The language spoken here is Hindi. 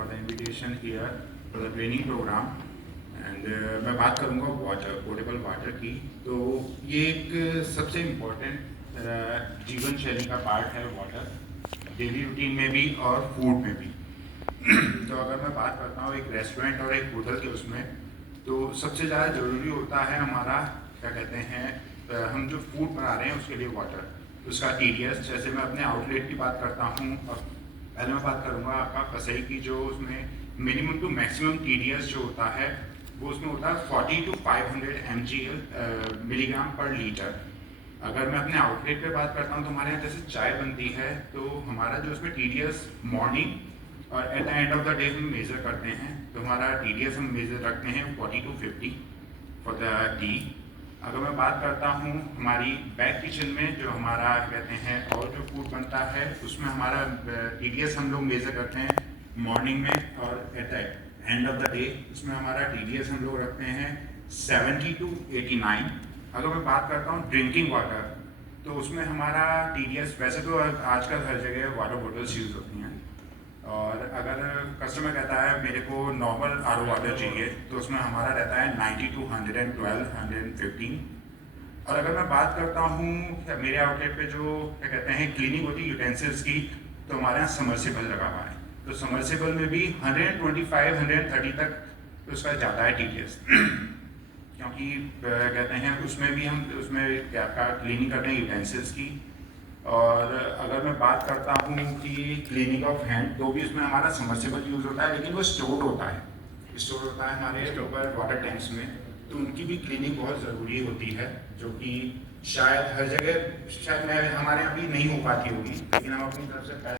for the invitation here for the training program. And मैं बात करूँगा वाटर, पोर्टेबल वाटर की। तो ये एक सबसे इम्पोर्टेंट जीवन शैली का पार्ट है वाटर, डेली रूटीन में भी और फूड में भी। तो अगर मैं बात करता हूँ एक रेस्टोरेंट और एक होटल के उसमें, तो सबसे ज़्यादा ज़रूरी होता है हमारा क्या कहते हैं, हम जो फूड बना रहे हैं उसके लिए वाटर, उसका TDS। जैसे मैं अपने आउटलेट की बात करता हूँ, और पहले मैं बात करूँगा आपका कसाई की, जो उसमें मिनिमम टू मैक्सिमम TDS जो होता है वो उसमें होता है 40 to 500 mg मिलीग्राम पर लीटर। अगर मैं अपने आउटलेट पे बात करता हूँ तो हमारे यहाँ जैसे चाय बनती है, तो हमारा जो उसमें TDS मॉर्निंग और at the end of the day हम मेज़र करते हैं, तो हमारा TDS हम मेज़र रखते हैं 40 to 50 फॉर द टी। अगर मैं बात करता हूँ हमारी बैक किचन में जो हमारा कहते हैं और जो फूड बनता है, उसमें हमारा TDS हम लोग मेज़र करते हैं मॉर्निंग में और at the end of the day. उसमें हमारा TDS हम लोग रखते हैं 70 to 89। अगर मैं बात करता हूँ ड्रिंकिंग वाटर, तो उसमें हमारा TDS, वैसे तो आजकल हर जगह वाटर बॉटल्स यूज़ होती हैं, और अगर कस्टमर कहता है मेरे को नॉर्मल RO वाटर चाहिए, तो उसमें हमारा रहता है 90 to 112 115। और अगर मैं बात करता हूँ मेरे आउटलेट पे जो क्या कहते हैं क्लीनिंग होती है यूटेंसिल्स की, तो हमारे यहाँ समर्सिबल लगा हुआ है, तो समर्सिबल में भी 125 130 तक उसका ज़्यादा है TDS। क्योंकि कहते हैं उसमें भी हम उसमें क्या क्लीनिंग करते हैं यूटेंसिल्स की। और अगर मैं बात करता हूँ कि क्लीनिंग ऑफ हैंड, तो भी उसमें हमारा समर्सिबल यूज़ होता है, लेकिन वो स्टोर होता है, स्टोर होता है हमारे ऊपर वाटर टैंक्स में, तो उनकी भी क्लीनिंग बहुत ज़रूरी होती है, जो कि शायद हर जगह शायद मैं हमारे यहाँ भी नहीं हो पाती होगी, लेकिन हम अपनी तरफ से